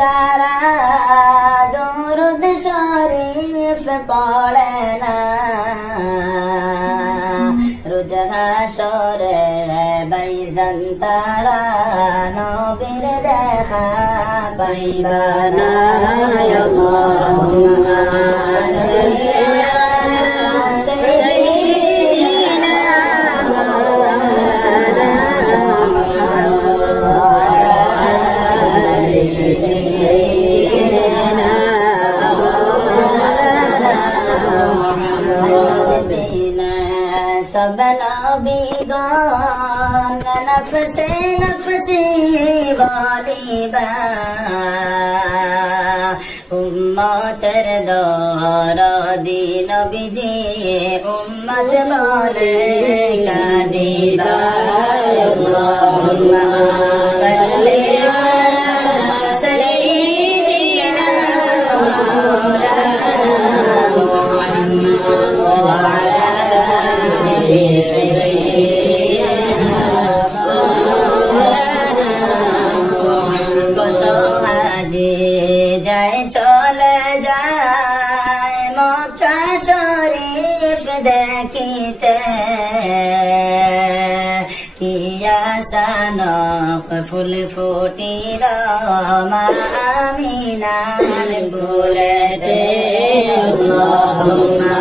যারা দরুদ শরীফ পড়ে না রোজ হাসরে বাইজান তারা নবীর দেখা পাইবা না। আল্লাহুম্মা সাল্লি सब नबीगान नफ्से नफ्सी वाली बा उम्मतर दौरादी नबीजी उम्मत बोले का दीबा। अल्लाहुम्मा सल्ली अला सय्यिदिना मौलाना मुहम्मद जाए चले जाए मक्का शरीफ देखते किया सनख फूल फूटी मीनाल गुलते। अल्लाहुम्मा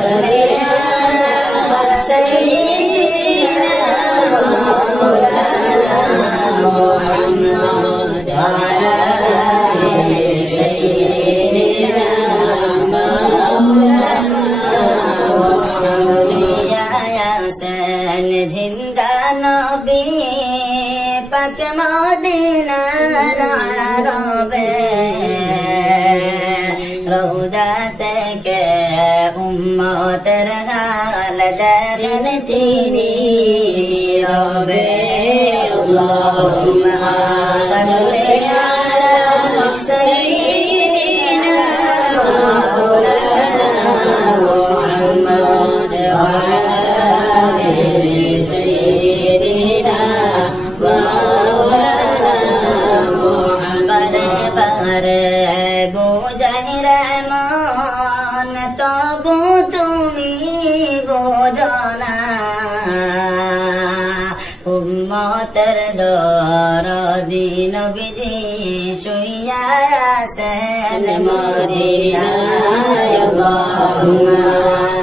सल्ली जिंदा नबी पक मदीना आरबे रौदा के उम्मतर हाल दरन तेरी रबे। अल्लाहुम्मा सल्ली अला सय्यिदिना मौलाना मुहम्मद तबु तुमी बोझना उम्मतर दरदी नबीजी शुइया आसेन मदीना। अल्लाहुम्मा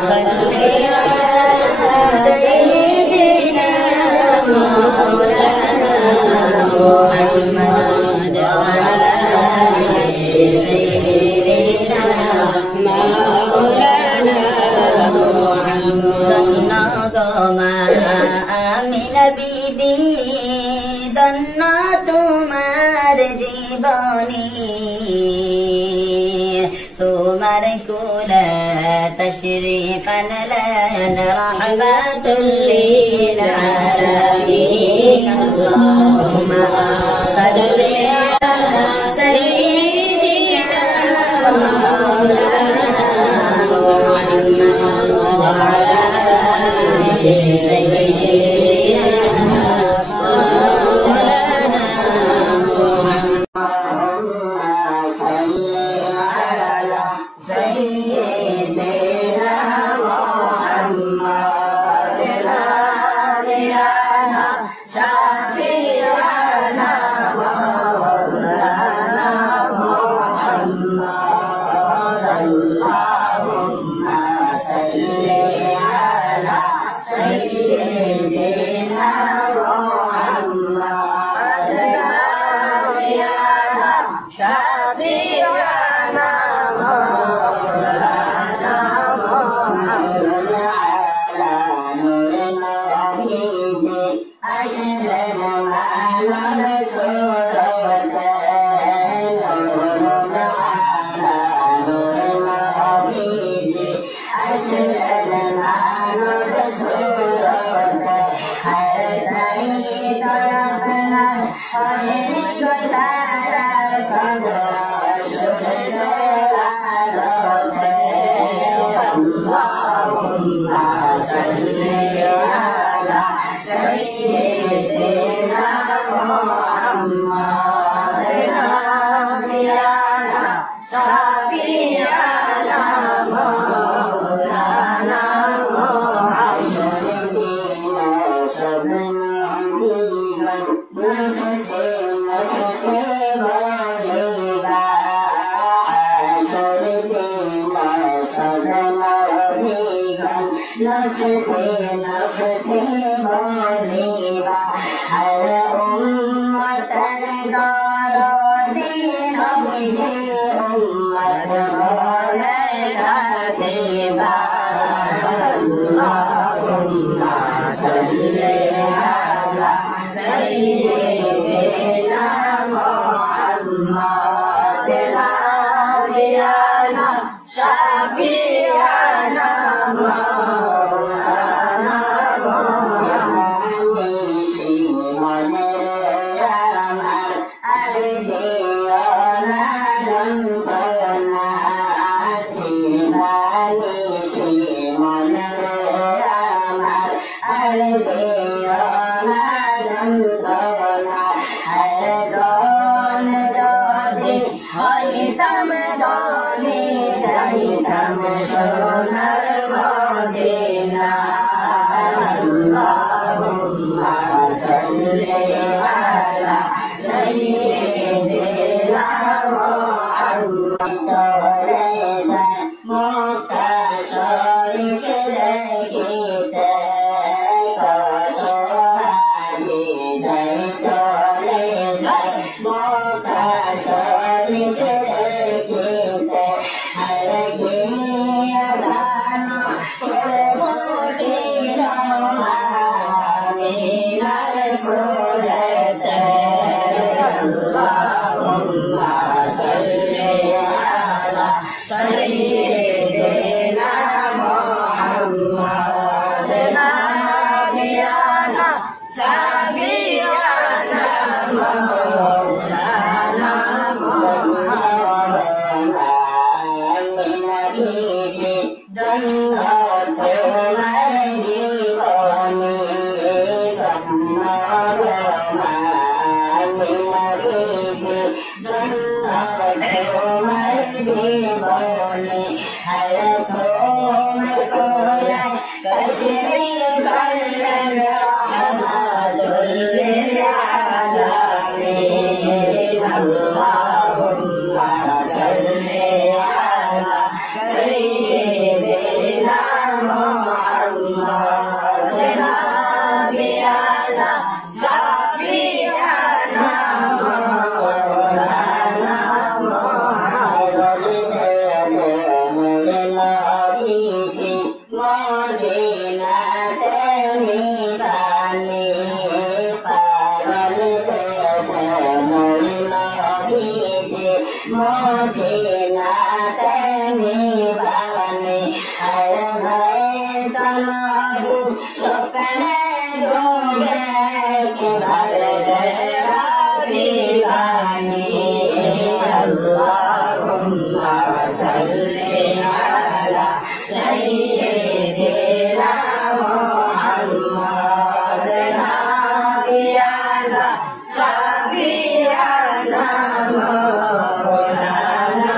सल्ली अला सय्यिदिना मौलाना मुहम्मद वअला आलि सय्यिदिना मौलाना मुहम्मद। आमिना बीबी दन्ना तुम्हार जीवनी तुम्हार कुल तशरीफ लन रहमतुल लिल आलमीन। अल्लाहुम्मा सल्ली अला सय्यिदिना मौलाना मुहम्मद वअला आलि सय्यिदिना मौलाना मुहम्मद। سيدنا محمد نفسي مريبا الأمة دار الدين به أمة مولانا كاتبا اللهم صل على سيدنا محمد نبينا شفيعنا مولانا محمد سيمون الأمر الديانا جنبنا أتباني سيمون الأمر الديانا جنبنا أدون دودي هيتم دوني زيتم سنر مدينة اللهم صل على سيدنا محمد مكسر سيدنا محمد نبينا شفيعنا مولانا محمد النبي جنة مجيبني كما رمى النبي جنة مجيبني حياتهم كلها كشريف للرحمة للعالمين اللهم صل على سيدنا محمد نبينا شفيعنا مولانا محمد مدينة تهيباني مدينة تهيباني البيت نبو سبحانه جوبك بردرابيباني اللهم صل على سيدنا محمد نبينا شفيعنا مولانا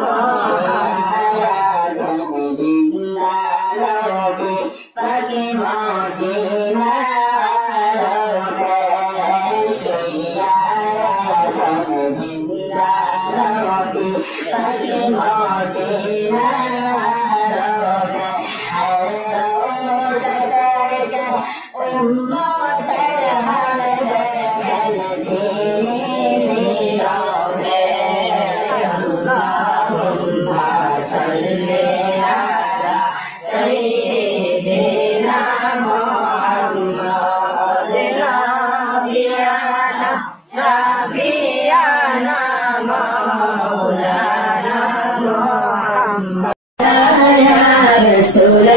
محمد بيننا رسول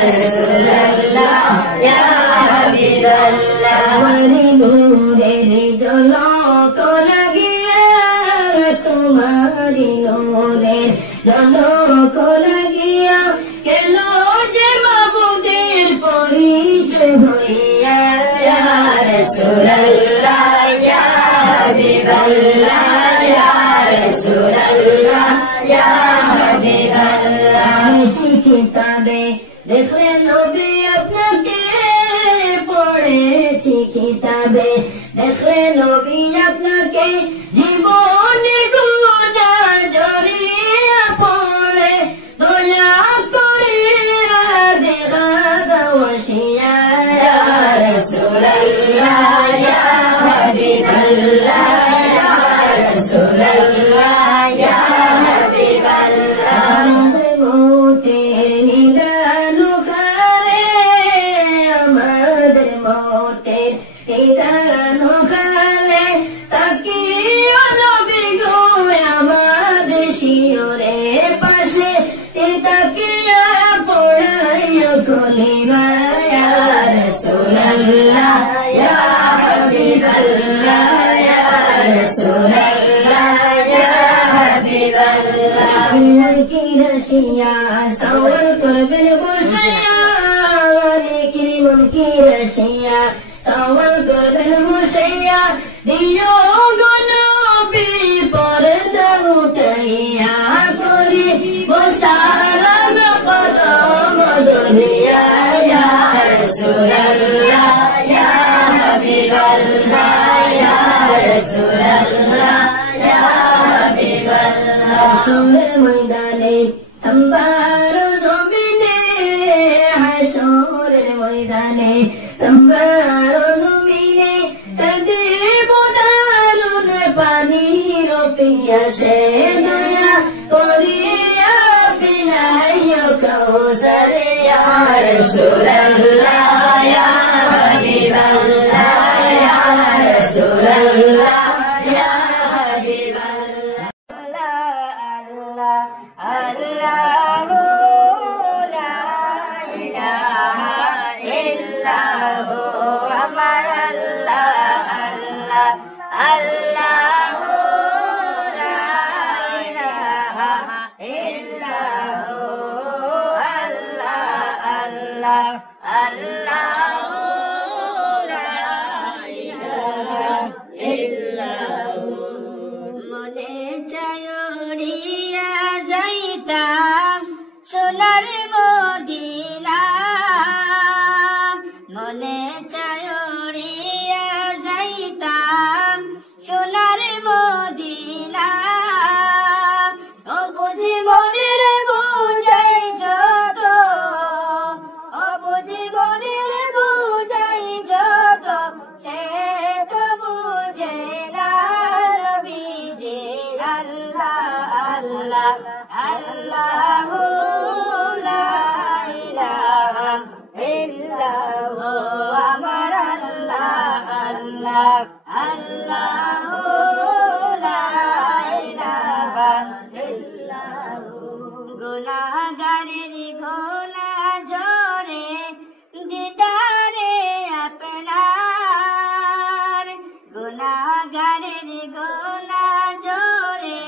রাসূলুল্লাহ ইয়া হাবিবাল্লাহ তোমারি নূরের ঝলক লাগিয়া তোমারি নূরের ঝলক লাগিয়া কেলো যে মাবুদের পরিচয় হইয়া ইয়া রাসূলুল্লাহ ইয়া হাবিবাল্লাহ ইয়া রাসূলুল্লাহ ইয়া হাবিবাল্লাহ কিতাবে দেখলে নবী আপনাকে পড়েছি কিতাবে দেখলে নবী আপনাকে জীবনে গুণা জড়িয়ে পড়ে দয়া করে দেখা দাওয়াশিয়া ইয়া রাসূলুল্লাহ ইয়া হাবিবাল্লাহ ইয়া রাসূলুল্লাহ ইয়া হাবিবাল্লাহ মৌতের নিদান খালে আমাদের মৌতের নিদান খালে তাকিও নবী গো আমাদের শিয়রে পাশে তাকিয়া পড়াইও কলিমা ইয়া রাসূলুল্লাহ ইয়া হাবিবাল্লাহ ইয়া রাসূলুল্লাহ ইয়া হাবিবাল্লাহ কি রশিয়া সওয়াল করবেন বসিয়া কিরিমন কি রশিয়া সওয়াল করবেন বসিয়া দিও গো নবী পর্দা উঠাইয়া করি বসালাম কদম দুনিয়া ইয়া রাসূলুল্লাহ ইয়া হাবিবাল্লাহ ইয়া রাসূলুল্লাহ ইয়া হাবিবাল্লাহ হাসরের ময়দানে তম্বার জমিনে হাসরের ময়দানে তম্বার জমিনে কাঁদিব দারুণ পানির পিয়াসে দয়া করিয়া পিলাইও কাউসার ইয়া রাসূলুল্লাহ ইয়া হাবিবাল্লাহ ইয়া রাসূলুল্লাহ ইয়া হাবিবাল্লাহ আল্লাহু লা ইলাহা ইল্লাহু আমার আল্লাহ আল্লাহ আল্লাহু লা ইলাহা ইল্লাহু আল্লাহ আল্লাহ আল্লাহু লা ইলাহা ইল্লাহু মনে চায়রিয়া যাইতাম সোনার মদিনা মনে চায়রিয়া যাইতাম সোনার মদিনা ও বুঝি মনের বুঝাই যত ও বুঝি মনের বুঝাই যত সে তো বুঝে না নবীজি আল্লাহ আল্লাহ আল্লাহু লা ইলাহা ইল্লাহু আমার আল্লাহ আল্লাহ আল্লাহু লা ইলাহা ইল্লাহু গুনাহগারের গুনাহ জোরে দিদারে আপনার গুনাহগারের গুনাহ জোরে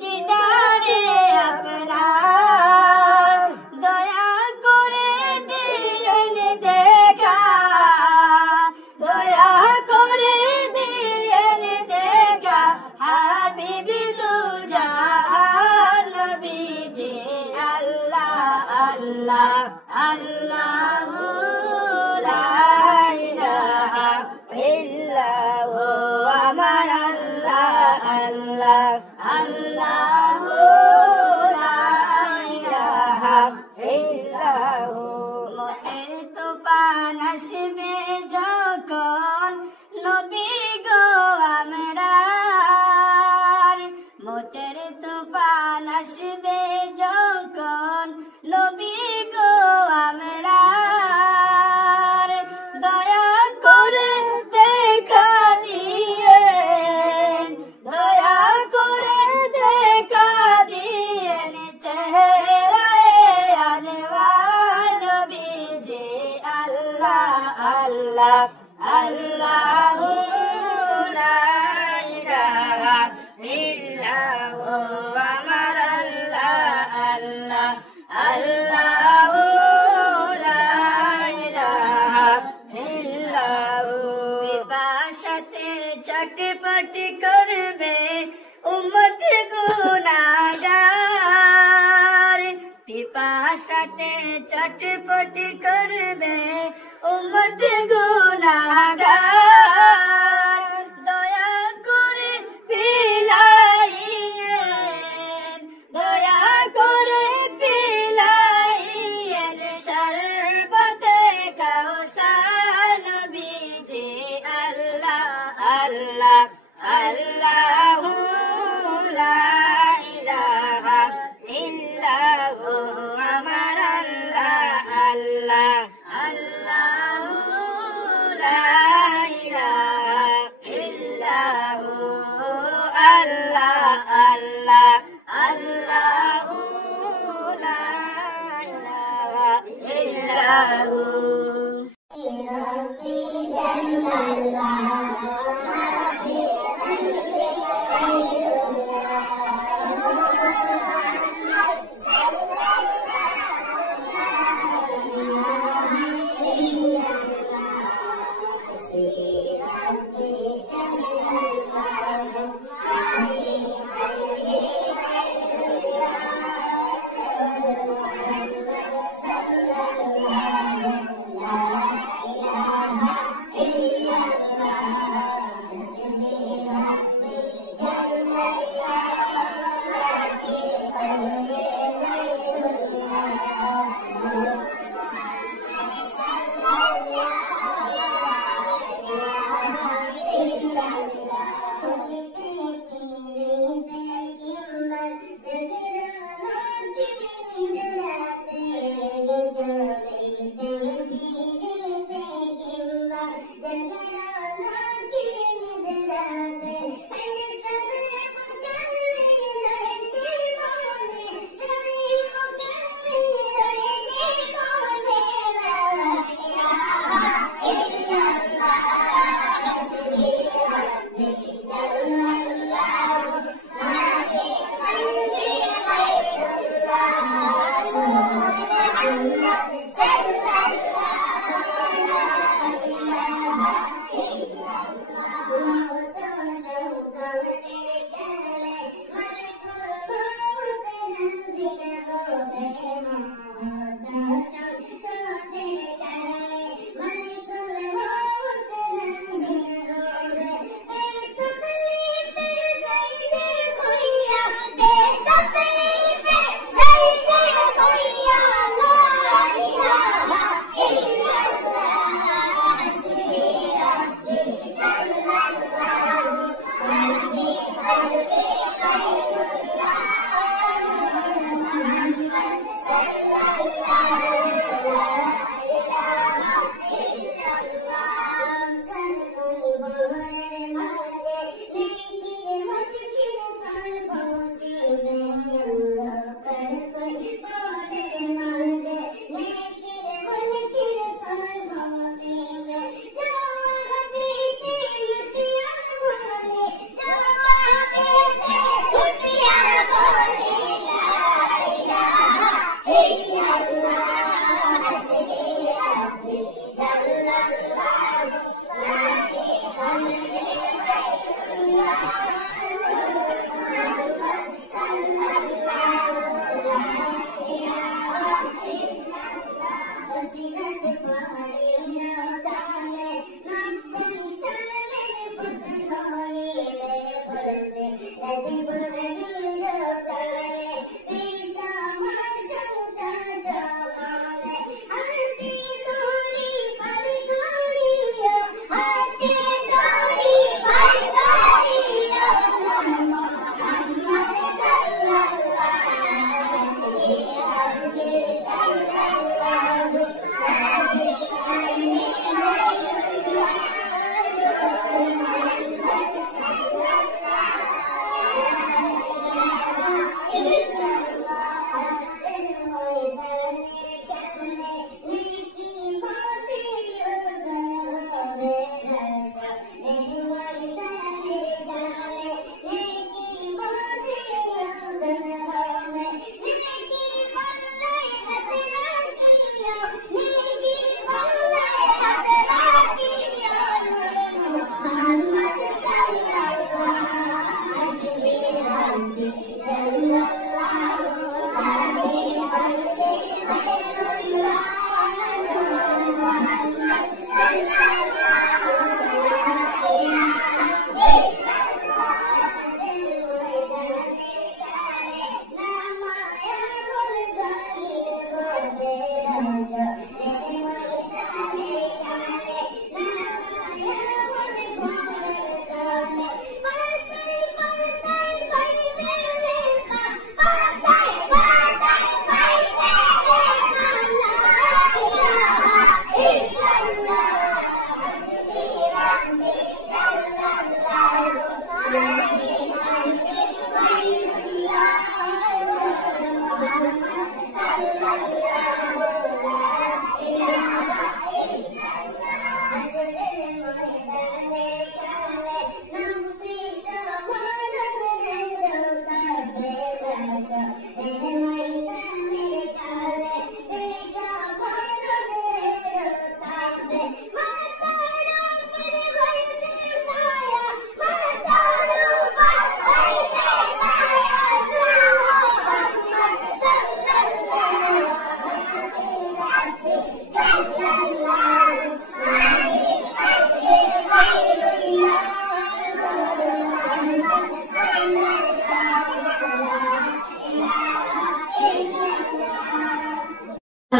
দিদারে আপনার দয়া করে দিয়েন দেখা দয়া করে দিয়েন দেখা হাবিবি দুজাহান নবীজি আল্লাহ আল্লাহ আল্লাহু লা ইলাহা ইল্লাহু আমার আল্লাহ আল্লাহ আল্লাহু লা ইলাহা ইল্লাহু মতের তুফান আসবে যখন নবী গো আমরার মতের তুফান আসবে যখন নবী গো আমরার দয়া করে দেখা দিয়েন দয়া করে দেখা দিয়েন চেহারায় আনওয়ার আল্লাহ আল্লাহু লা ইলাহা ইল্লাহু আমার আল্লাহ আল্লাহ আল্লাহু লা ইলাহা ইল্লাহু পিপাসাতে চটপট করবে উম্মত গুনাহগার পিপাসাতে চটপট করবে উম্মত গুনাহগার দয়া করে পিলাইয়েন দয়া করে পিলাইয়েন শরবতে কাউসার নবীজি আল্লাহ আল্লাহ আল্লাহু লা ইলাহা ইল্লাহু আমার আল্লাহ আল্লাহ আল্লাহু লা ইলাহা ইল্লাহু আল্লাহ আল্লাহ আল্লাহু লা ইলাহা ইল্লাহু রব্বি জাল্লাল্লাহ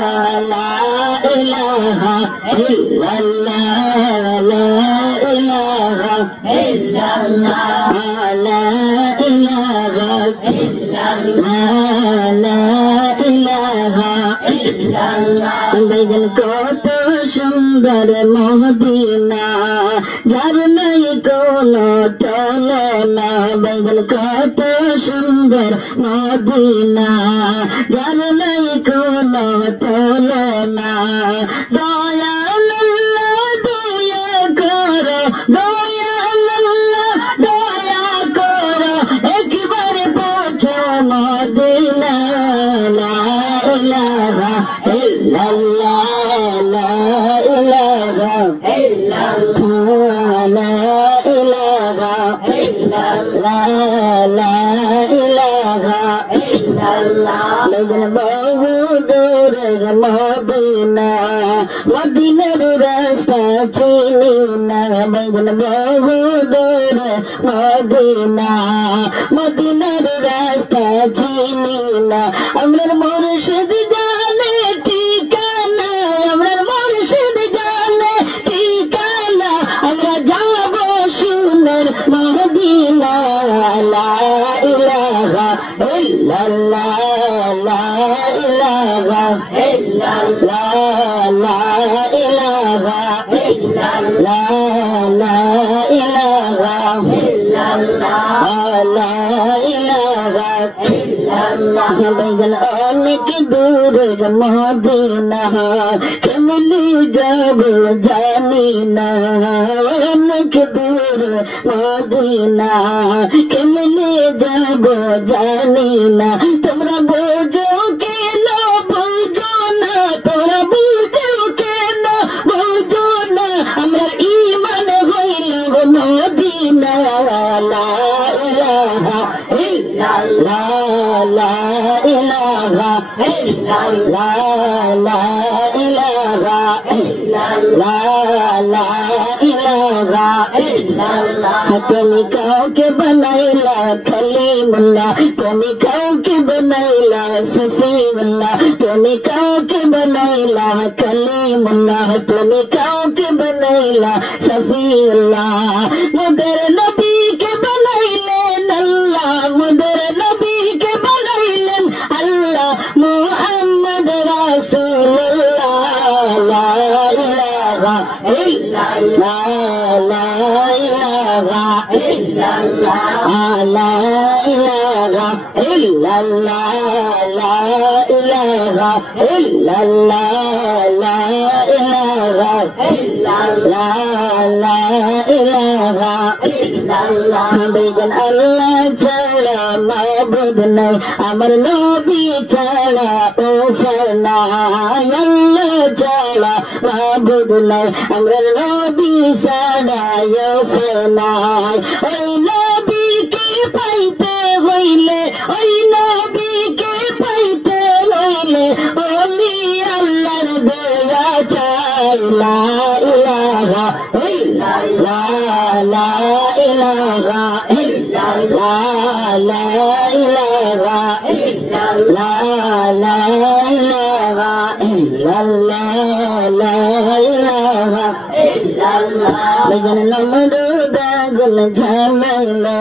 لا إله إلا الله لا إله إلا الله لا إله إلا الله لا إله إلا الله বেগন কত সুন্দর মদিনা যার নাই কোনো তুলনা বেগন কত সুন্দর মদিনা যার নাই কোনো তুলনা দয়াল আল্লাহ দয়া করো দয়াল আল্লাহ দয়া করো একবার পৌঁছো মদিনা লা ইলাহা ইল্লাল্লাহ লা ইলাহা ইল্লাল্লাহ লা ইলাহা ইল্লাল্লাহ লা ইলাহা ইল্লাল্লাহ লেকিন বহু দূরের মদিনা মদিনার রাস্তা চিনি না লেকিন বহু দূরের মদিনা মদিনার রাস্তা চিনি না আমরার মুর্শিদ জানে ঠিকানা আমরার মুর্শিদ জানে ঠিকানা আমরা যাব সুন্দর মদিনা লা ইলাহা ইল্লাল্লাহ লা ইলাহা ইল্লাল্লাহ লা ইলাহা ইল্লাল্লাহ লা ইলাহা ইল্লাল্লাহ লা ইলাহা ইল্লাল্লাহ বেগন অনেক দূরের মদিনা কেমনে যাব জানি না অনেক দূরে মদিনা কেমনে যাব জানি না তোমরা বুঝো কেন বুঝো না তোমরা বুঝো কেন বুঝো না আমরা ঈমান হইল মদিনা লা ইলাহা ইল্লাল্লাহ লা ইলাহা ইল্লাল্লাহ লা ইলাহা ইল্লাল্লাহ লা ইলাহা ইল্লাল্লাহ তুমি কাউকে বানাইলা খলিমুল্লাহ তুমি কাউকে বানাইলা সফিউল্লাহ তুমি কাউকে বানাইলা খলিমুল্লাহ তুমি কাউকে বানাইলা সফিউল্লাহ মুদের নবীকে বানাইলেন আল্লাহ মুদের নবীকে বানাইলেন আল্লাহ মুহাম্মদ রাসূলুল্লাহ লা ইলাহা ইল্লাল্লাহ লা ইলাহা ইল্লাল্লাহ লা ইলাহা ইল্লাল্লাহ লা ইলাহা ইল্লাল্লাহ লা ইলাহা ইল্লাল্লাহ লা ইলাহা ইল্লাল্লাহ বেগন আল্লাহ ছাড়া মাবুদ নাই আমার নবী ছাড়া উপায় নাই আল্লাহ ছাড়া মাবুদ নাই আমার নবী ছাড়া উপায় নাই ওই নবীকে পাইতে হইলে ওই নবীকে পাইতে হইলে ওলি আল্লাহর দয়া চাই লা ইলাহা ইল্লাল্লাহ লা ইলাহা ইল্লাল্লাহ লা ইলাহা ইল্লাল্লাহ লা ইলাহা ইল্লাল্লাহ লা ইলাহা ইল্লাল্লাহ বেগন নমরুদ আগুন জ্বালাইলো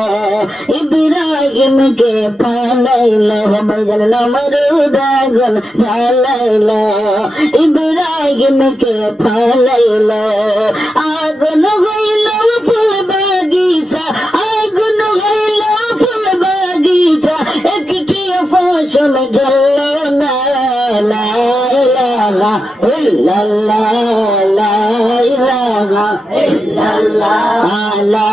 ইব্রাহিমকে পালাইলো বেগন নমরুদ আগুন জ্বালাইলো ইব্রাহিমকে পালাইলো আগুন হইল ফুল বাগিচা আগুন হইল ফুল বাগিচা একটি ফসল জ্বলল না লা ইলাহা ইল্লাল্লাহ লা ইলাহা ইল্লাল্লাহ লা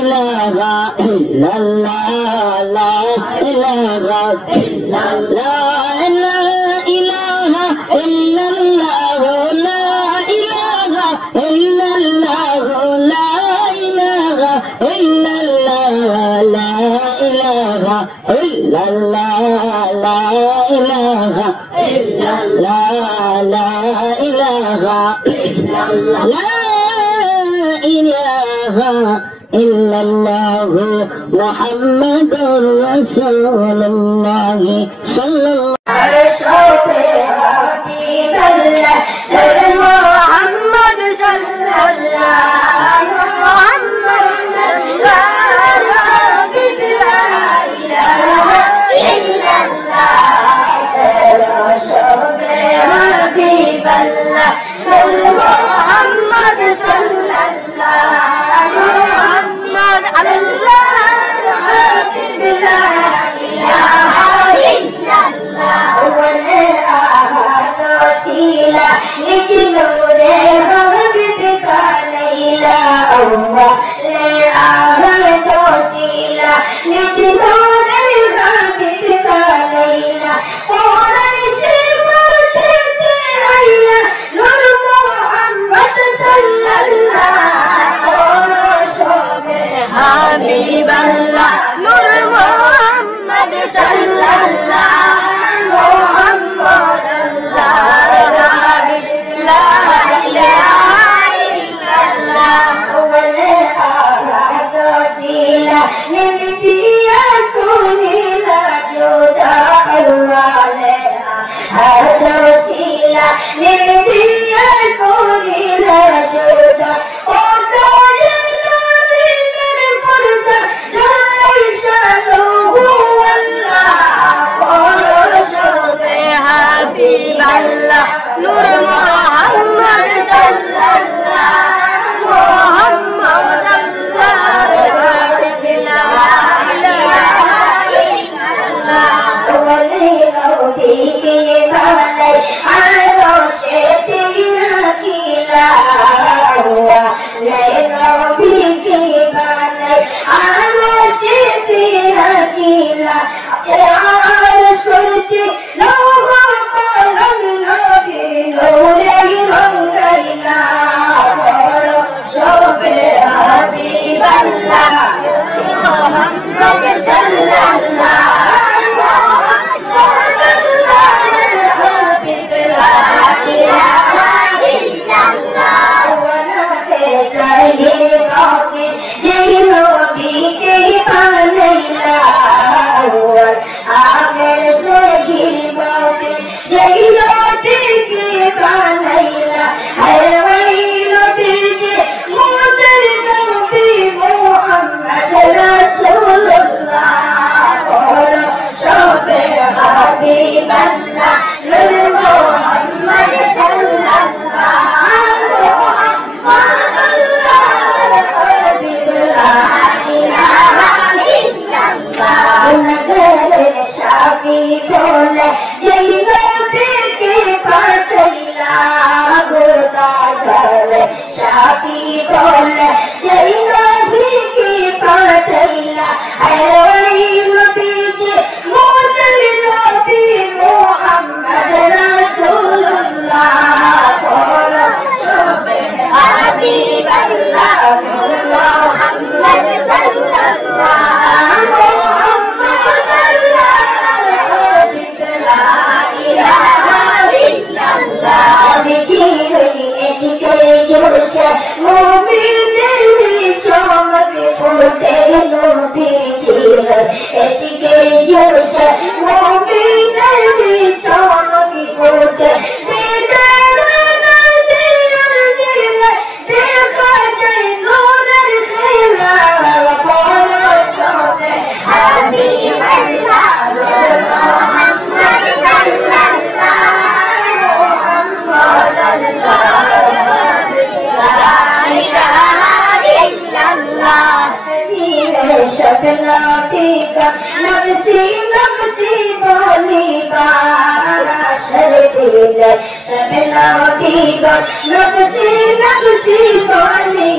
ইলাহা ইল্লাল্লাহ লা ইলাহা ইল্লাল্লাহ লা ইলাহা ইল্লাল্লাহ লা ইলাহা ইল্লাল্লাহ লা ইলাহা ইল্লাল্লাহ লা ইলাহা ইল্লাল্লাহ লা ইলাহা ইল্লাল্লাহ লা ইলাহা ইল্লাল্লাহ লা ইলাহা ইল্লাল্লাহ মুহাম্মাদুর রাসূলুল্লাহ সাল্লাল্লাহু আলাইহি ওয়া সাল্লাম حبيب الله محمد صلى الله محمد الله حبيب لا إله إلا الله حبيب الله محمد صلى الله محمد الله حبيب لا إله إلا الله والآهات وسيلة لجنور حبيبك ليلى الله الآهات وسيلة لجنور حبيبك ليلى قريش مرشد أيا نور محمد صلى الله حبيب الله نور محمد صلى الله محمد الله لا إله إلا الله والآهات وسيلة نبتي يكون لا جودة الوالدة هذا وسيلة نبتي يكون لا جودة حبيب الله نور محمد صلى الله محمد الله حبيب لا إله إلا الله ولي بني على شتيك لا هو ليلو بك بني على شتيك لا يا رسولتي لو حبيب الله محمد صلى الله حبيب لا إله إلا الله ولا تجاهل جيلو بك ليلى آخر سجل باقي جيلو بك ليلى حيوين بك مدر نبي محمد رسول الله حبيب الله محمد صلى الله محمد الله حبيب لا إله إلا الله نجل الشافي كل جينا بك فتيلا بردا جل شافي كل جينا بك فتيلا حيوين بك موسى نبي محمد رسول الله حبيب الله محمد صلى الله محمد الله حبيب لا إله إلا الله بجيل عشق جوش مؤمن چمک فوٹے نبی جیل عشق جوش مؤمن چمک فوٹے नफसी नफसी बोली सपना दीगा नफसी नफसी बोली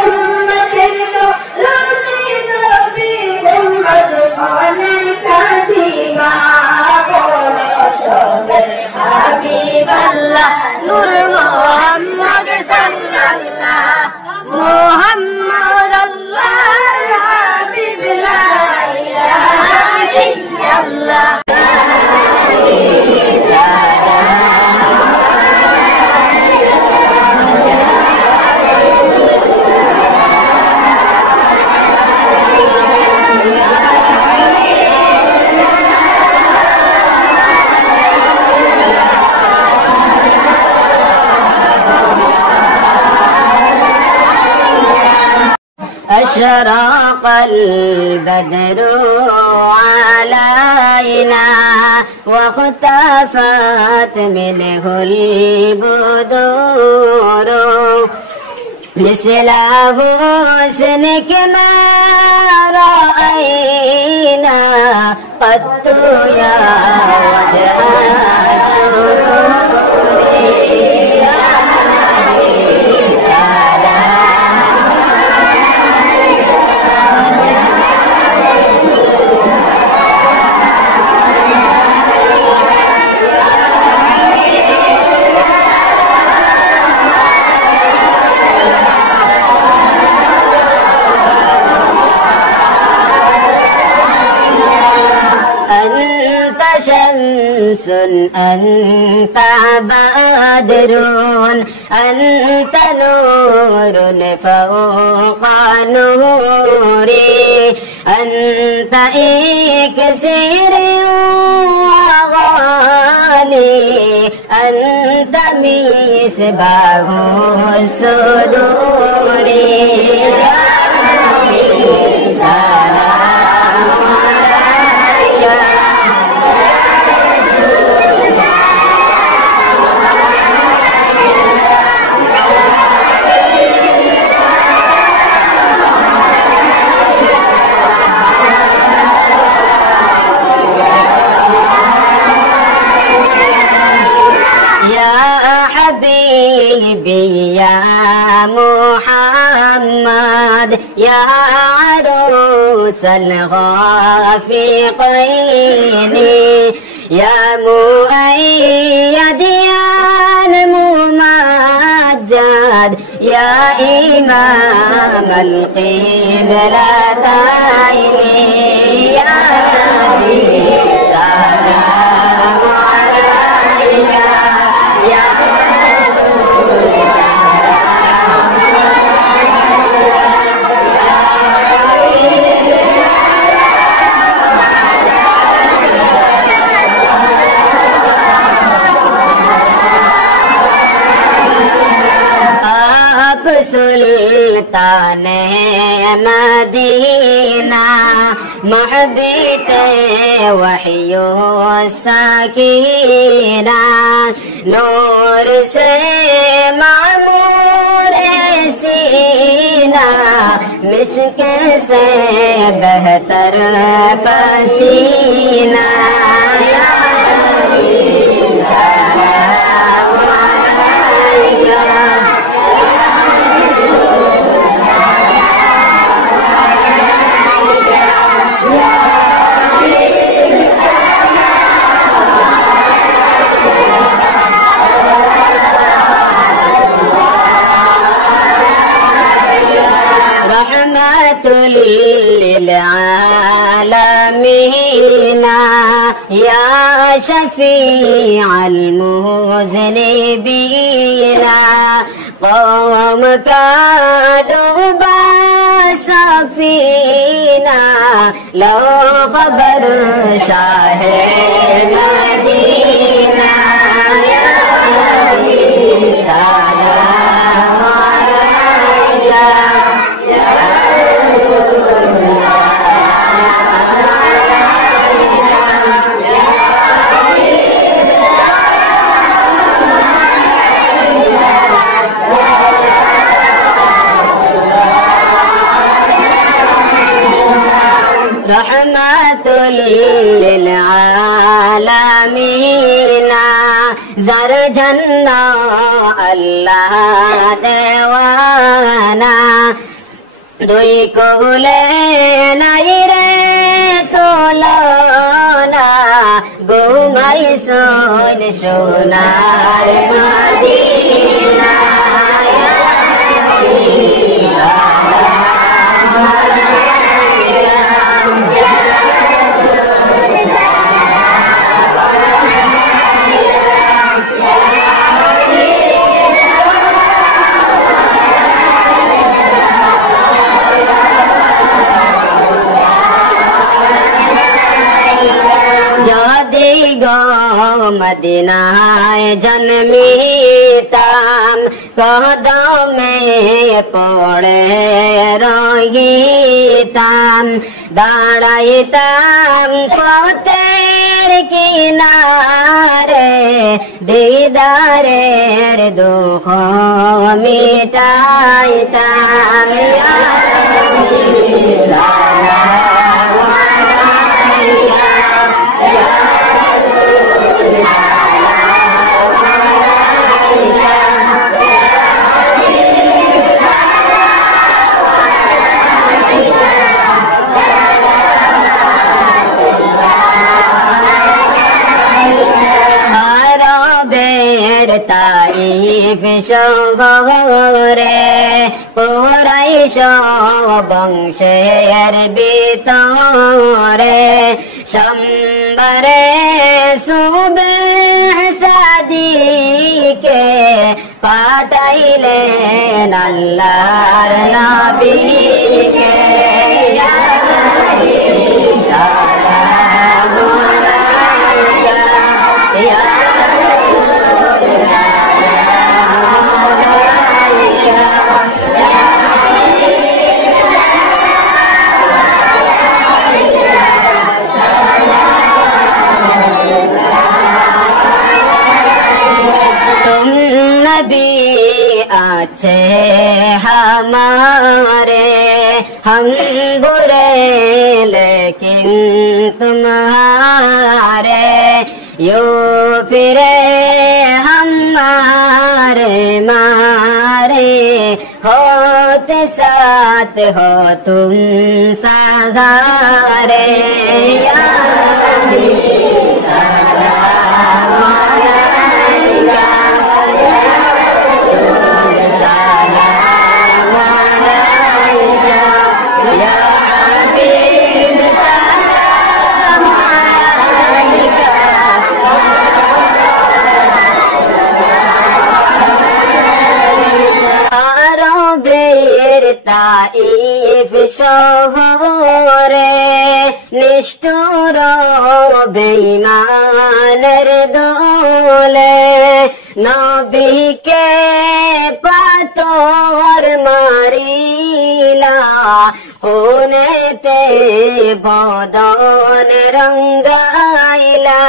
उम्मत को रोटी नबी उम्मत बोले का दीगा हबीब अल्लाह नूर मोहम्मद सल्लल्लाह मोहम्मद अल्लाह हबीब ला इलाहा इल्लल्लाह أشرق البدر علينا واختفت منه البدور مثل حسنك ما رأينا قط يا وجه السرور يا نبي أنت شمس أنت بدر أنت نور فوق نوري أنت إكسير وغالي أنت مصباح الصدور يا نبي سلام عليك حبيبي يا محمد يا عروس الغافقين يا مؤيد يا الممجد يا إمام القبلتين يا نبي سلام عليك يا सुल्तान मदीना महबीत वहियो सकीना नूर से मामूर सीना मिश्क से बेहतर पसीना या नबी सलाम अलैका للعالمين يا شفيع المذنبين قوم كادوا بسفينة لو خبر شاه مدينة يا نبي سلام عليك رحمة للعالمين زر جنا الله देवाना দুই কহুলে নাই রে তোলনা ঘুমাই শোন সোনার মদিনা ইয়া নবী সালাম আলাইকা মদিনায় জন্মিতাম কদমে পড়ে রহিতাম দাঁড়াইতাম পথের কিনারে দিদারের দুঃখ মিটাইতাম তাইফ শহরে কুরাইশ বংশের ভিতরে সম্বরে সুবে সাদিকে পাঠাইলেন আল্লাহর নবীকে সালামু আলাইকা ইয়া अच्छे हमारे हम बुरे लेकिन तुम्हारे यो फिरे हमारे मारे होते साथ हो तुम सहारे या नबी सलाम अलैका তাইফ শহরে নিষ্ঠুর বেঈমানের দলে নবীকে পাথর মারিলা খুনেতে বদন রঙ্গাইলা।